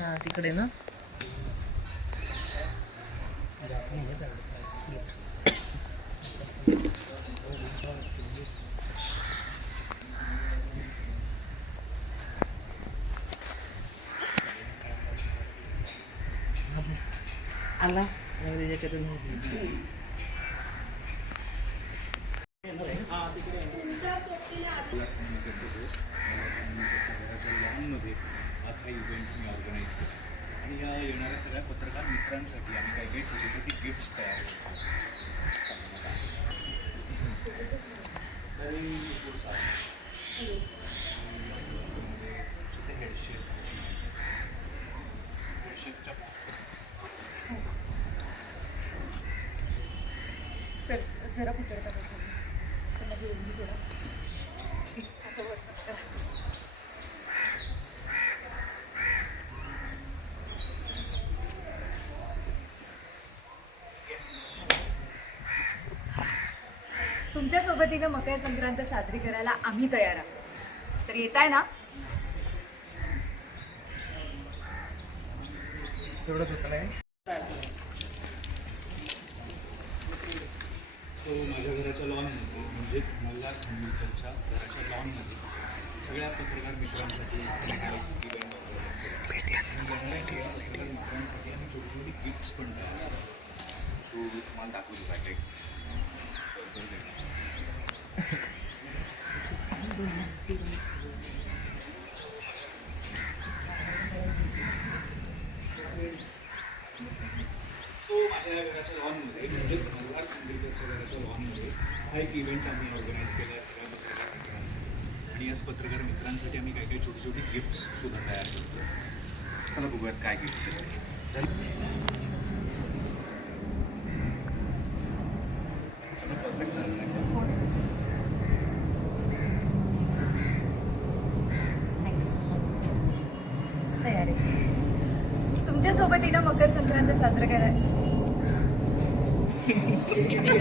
हां तिकडे ना. आला त्याच्यातून लॉनमध्ये असा इव्हेंट मी ऑर्गनाईज केला आणि या येणाऱ्या सगळ्या पत्रकार मित्रांसाठी आम्ही काही काही छोटी छोटी गिफ्ट्स तयार केले. हेडशेपच्या सर जरा पुतळता माझी ओढणी सोडा. तुमच्या सोबतीनं मकर संक्रांत साजरी करायला आम्ही तयार आहोत. तर येत आहे ना? तेवढंच होतं नाही. सो माझ्या घराच्या लॉनमध्ये म्हणजेच मल्हार फर्निचरच्या घराच्या लॉनमध्ये सगळ्या पत्रकार मित्रांसाठी पत्रकार मित्रांसाठी आम्ही छोटी छोटी गिफ्ट्स पण तयार सो तुम्हाला दाखवतो काय काही सो माझ्या घराच्या लॉनमध्ये म्हणजेच मल्हार फर्निचरच्या घराच्या लॉनमध्ये हा एक इव्हेंट आम्ही ऑर्गनाईज केला आहे सगळ्या पत्रकार मित्रांसाठी आणि याच पत्रकार मित्रांसाठी आम्ही काही काही छोटी छोटी गिफ्ट्स सुद्धा तयार करतो. चला बघूयात काय गिफ्ट्स आहेत. सगळं परफेक्ट झालं नाही. तयार आहे. तुमच्या सोबतीनं मकर संक्रांत साजरं करायला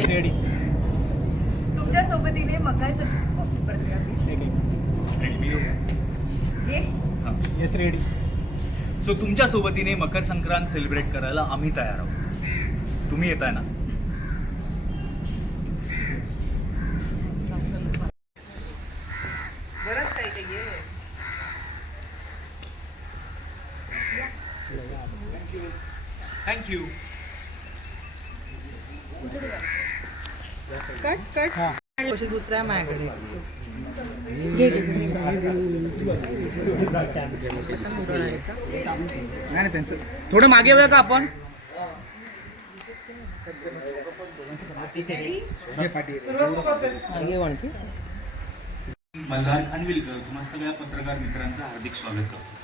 रेडी. तुमच्या सोबतीने मकर येस रेडी. सो तुमच्या सोबतीने मकर संक्रांत सेलिब्रेट करायला आम्ही तयार आहोत. तुम्ही येताय ना? बरंच काही काही आहे. थँक्यू. कट कट कशी दुसऱ्या माझ्याकडे नाही त्यांचं थोडं मागे येऊया का आपण? मागे आणखी मल्हार खानविलकर तुम्हा सगळ्या पत्रकार मित्रांचं हार्दिक स्वागत करतो.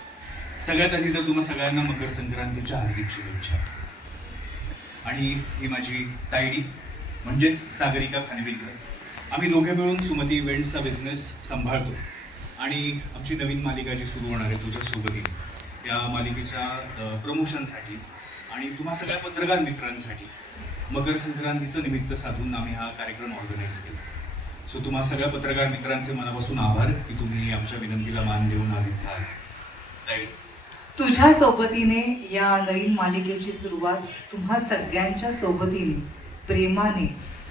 सगळ्यात आधी तर तुम्हा सगळ्यांना मकर संक्रांतीच्या हार्दिक शुभेच्छा. आणि ही माझी तायडी म्हणजेच सागरिका खानविलकर. आम्ही दोघे मिळून सुमती इव्हेंट्सचा बिझनेस सांभाळतो आणि आमची नवीन मालिका जी सुरू होणार आहे तुझ्या सोबतीने, या मालिकेच्या प्रमोशनसाठी आणि तुम्हा सगळ्या पत्रकार मित्रांसाठी मकर संक्रांतीचं निमित्त साधून आम्ही हा कार्यक्रम ऑर्गनाईज केला. सो तुम्हा सगळ्या पत्रकार मित्रांचे मनापासून आभार की तुम्ही आमच्या विनंतीला मान देऊन आज इथे आले. तायडी, तुझ्या सोबतीने या नवीन मालिकेची सुरुवात तुम्हा सगळ्यांच्या सोबतीने प्रेमाने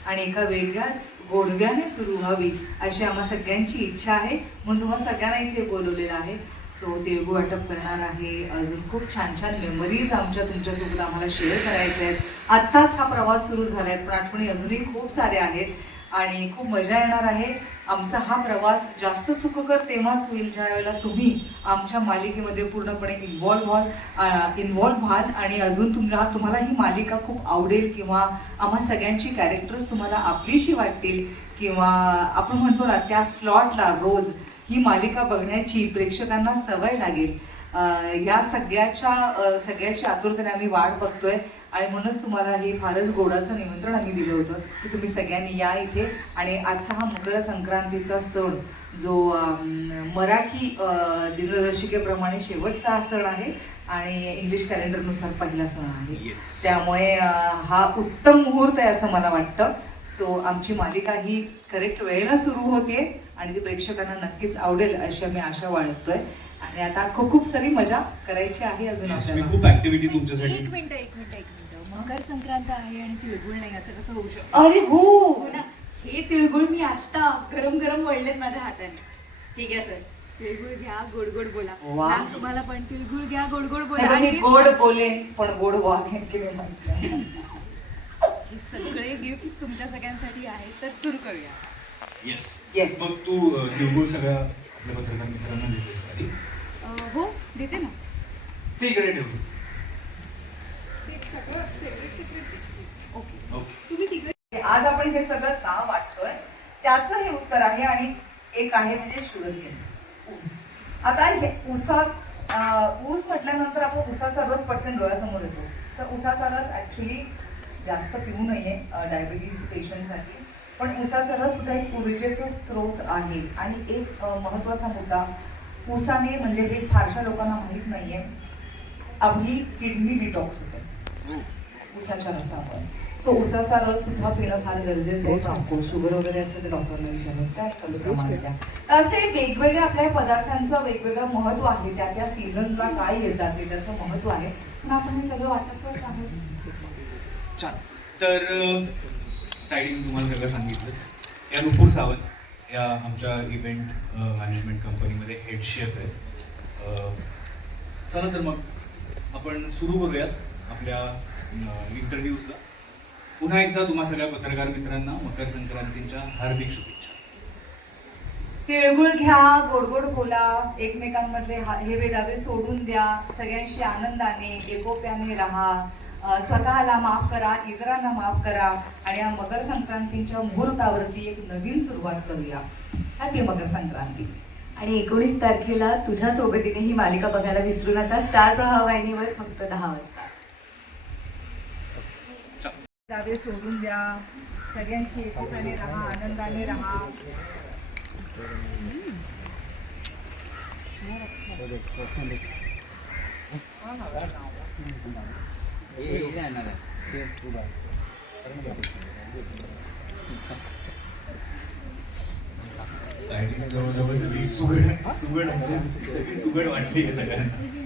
आणि एका वेगळ्याच गोडव्याने सुरू व्हावी अशी आम्हा सगळ्यांची इच्छा आहे. म्हणून तुम्हा सगळ्यांना इथे बोलवलेलं आहे. सो तिळगुळ वाटप करणार आहे. अजून खूप छान छान मेमरीज आमच्या तुमच्यासोबत आम्हाला शेअर करायच्या आहेत. आत्ताच हा प्रवास सुरू झाला आहे पण आठवणी अजूनही खूप साऱ्या आहेत आणि खूप मजा येणार आहे. आमचा हा प्रवास जास्त सुखकर तेव्हाच होईल ज्या वेळेला तुम्ही आमच्या मालिकेमध्ये पूर्णपणे इन्व्हॉल्व्ह व्हाल आणि अजून तुम्हाला ही मालिका खूप आवडेल किंवा आम्हा सगळ्यांची कॅरेक्टर्स तुम्हाला आपलीशी वाटतील किंवा आपण म्हणतो ना त्या स्लॉटला रोज ही मालिका बघण्याची प्रेक्षकांना सवय लागेल. या सगळ्याची आतुरतेने आम्ही वाट बघतोय आणि म्हणूनच तुम्हाला हे फारच गोडाचं निमंत्रण आम्ही दिलं होतं की तुम्ही सगळ्यांनी या इथे. आणि आजचा हा मकर संक्रांतीचा सण जो मराठी दिनदर्शिकेप्रमाणे शेवटचा सण आहे आणि इंग्लिश कॅलेंडरनुसार पहिला सण आहे. त्यामुळे हा उत्तम मुहूर्त आहे असं मला वाटतं. सो आमची मालिका ही करेक्ट वेळेला सुरू होते आणि ती प्रेक्षकांना नक्कीच आवडेल अशी आम्ही आशा बाळगतोय. आणि आता खूप खूप सारी मजा करायची आहे अजून Yes, मी आपल्याला. खूप ऍक्टिव्हिटी तुमच्यासाठी एक मिनिट मकर संक्रांत आहे आणि तिळगुळ नाही असं कसं होऊ शकतं? अरे हो हो ना, हे तिळगुळ मी आता गरम गरम वळलेत माझ्या हाताने. ठीक आहे सर, तिळगुळ घ्या, गोड गोड बोला. वा. मॅम, तुम्हाला पण तिळगुळ घ्या, गोड गोड हे बोला. बघ, मी आणि गोड बोलेन पण गोड वागेन की नाही माहित नाही. हे सगळे गिफ्ट तुमच्या सगळ्यांसाठी आहेत, तर सुरू करूया. Yes Yes. मग तू तिळगुळ सगळ्या आपल्या पत्रकार मित्रांना देतेस का आधी? हो, देते ना. ते इकडे ठेवतो. Okay, okay. तुम्ही तिकडे. आज आपण हे सगळं का वाटतोय त्याचं हे उत्तर आहे आणि एक आहे म्हणजे शुगरकेन ऊस. आता हे ऊसात ऊस म्हटल्यानंतर आपण ऊसाचा रस पटकन डोळ्यासमोर येतो. तर ऊसाचा रस ऍक्च्युली जास्त पिऊ नये डायबिटीज पेशंटसाठी, पण ऊसाचा रस सुद्धा एक ऊर्जेचा स्रोत आहे. आणि एक महत्वाचा मुद्दा, ऊसाने म्हणजे हे फारशा लोकांना माहीत नाहीये, आपली किडनी डिटॉक्स होते ऊसाच्या रसावर. सो ऊसाचा रस सुद्धा पिणं फार गरजेचं आहे. शुगर वगैरे असेल तर डॉक्टरला विचारलं त्या कमी प्रमाणात द्या. तर असे वेगवेगळ्या आपल्या पदार्थांचं वेगवेगळं महत्व आहे. त्या त्या सीझनला काय येतात ते त्याचं महत्व आहे. पण आपण हे सगळं वाटत करत आहोत. छान. तर ताईडी मी तुम्हाला सगळं सांगितलं. या नुपूर सावंत या आमच्या इव्हेंट मॅनेजमेंट कंपनीमध्ये हेड शेफ आहेत. चला तर मग आपण सुरू करूयात आपल्या इंटरव्ह्यूजला. पुन्हा एकदा तुम्हा सगळ्या पत्रकार मित्रांना मकर संक्रांतीच्या हार्दिक शुभेच्छा. तिळगुळ घ्या, गोड गोड बोला, एकमेकांमधले हे वेदावे सोडून द्या, सगळ्यांशी आनंदाने एकोप्याने राहा, स्वतःला माफ करा, इतरांना माफ करा आणि या मकर संक्रांतीच्या मुहूर्तावरती एक नवीन सुरुवात करूया. हॅपी मकर संक्रांती. आणि 19 तारखेला तुझ्या सोबतीने ही मालिका बघायला विसरू नका, स्टार प्रवाह वाहिनीवर फक्त 10 वाजता. दावे सोडून द्या, सगळ्यांशी एकोप्याने राहा, आनंदाने राहा. ताईडीने जवळजवळ सगळी सुगड असते, सगळी सुगड वाटली आहे सगळ्यांना.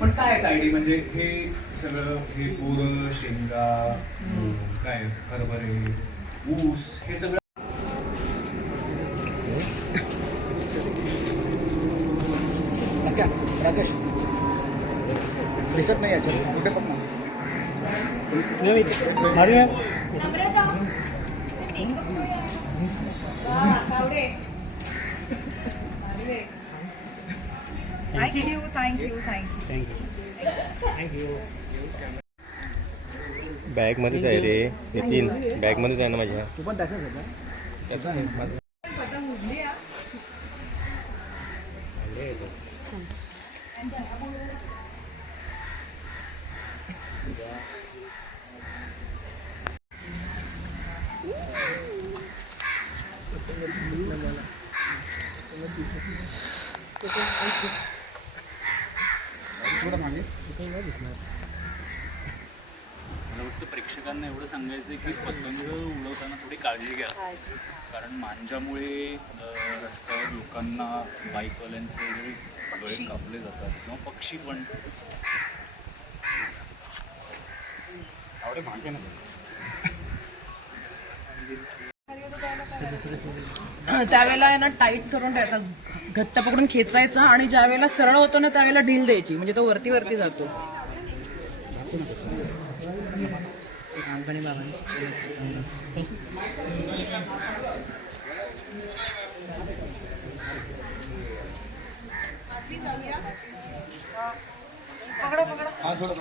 पण काय ताईडी म्हणजे हे सगळं हे पोरं, शेंगा, काय हरभरे, ऊस हे सगळं राकेश दिसत नाही याच्यात कुठे पण thank you thank you thank you. Thank you. Bag मध्येच आहे रे नितीन, बॅग मध्येच आहे ना माझ्या. तू पण त्याच्याच होता. त्याचा आहे माझं. थोडं मागे इथे नाही दिसणार. मला वाटतं प्रेक्षकांना एवढं सांगायचं आहे की पतंग उडवताना थोडी काळजी घ्या, कारण मांजामुळे रस्त्यावर लोकांना, बाईकवाल्यांचे वगैरे गळे कापले जातात किंवा पक्षी पण. आवडे मागे ना त्यावेळेला आहे ना टाईट करून द्यायचा, घट्ट पकडून खेचायचा आणि ज्या वेळेला सरळ होतो ना त्यावेळेला ढील द्यायची, म्हणजे तो वरती वरती जातो. लहानपणी हा सोडा